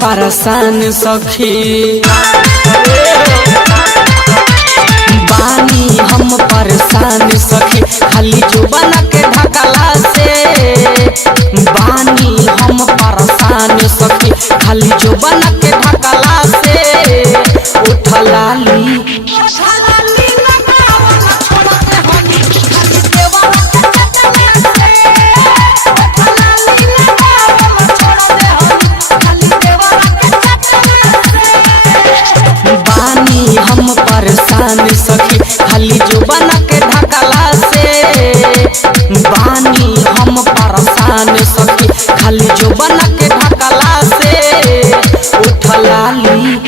परेशान सखी बानी हम परेशान सखी खाली जुबान के ढकला से बानी हम परेशान सखी खाली जुबान के ढकला से उठलाली हम परेशान सखी खाली जुबान के ढकला से बानी हम परेशान सखी खाली जुबान के ढकला से उठलाली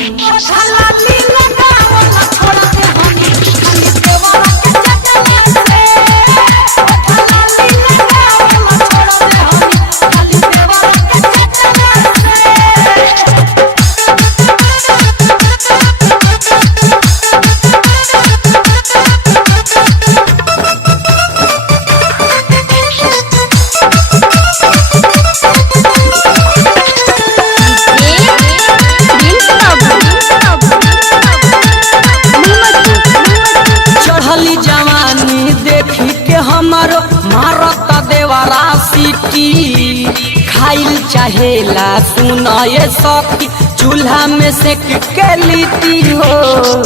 हमारो मारत देवरा सीटी खाइल चाहेला सुनाए सखी चूल्हा में से के लिट्टी हो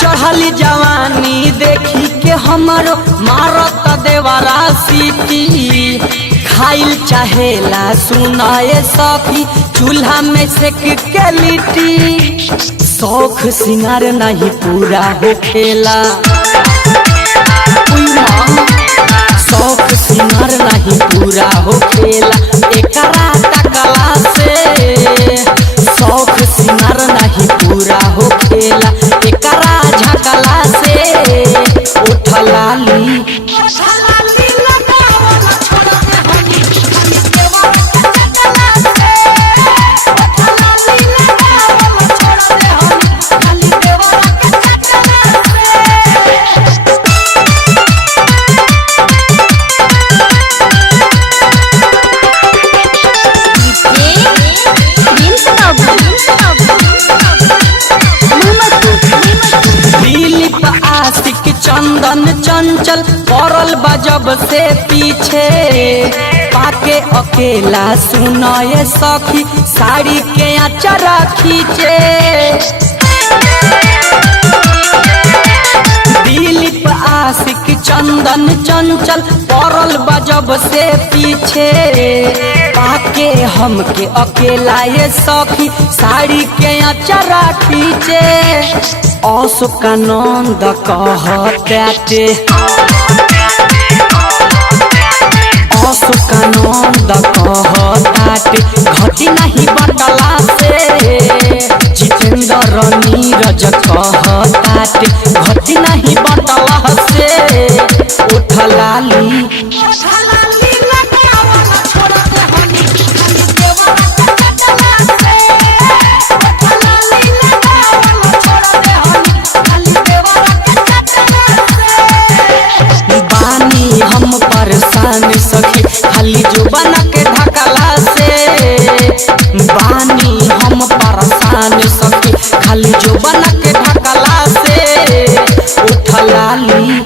चढ़ली जवानी देखी के हमारो मारत देवरा सीटी खाइल चाहेला सुनाए सखी चूल्हा में से के लिट्टी शौख सिंगार नहीं पूरा होखेला शौख सिंगार नहीं पूरा होखेला एकरा टकला से शौख सिंगार नहीं पूरा होखेला एकरा झकला से उठलाली चंदन चंचल पड़ल बजब से पीछे पाके अकेला सुनाए सखी साड़ी के अचरा खींचे दिलीप आशिक चंदन चंचल पड़ल बजब से पीछे पाके हमके अकेला ये सखी साड़ी के अचरा खींचे अशोकानंद कहते अशोकानंद कहते घटी नहीं बटला से जितेंद्र नीरज कहते घटी नहीं बटला से उठलाली हम परेशान सखी खाली जुबान के ढकला से बानी हम परेशान सखी खाली जुबान के ढकला से उठलाली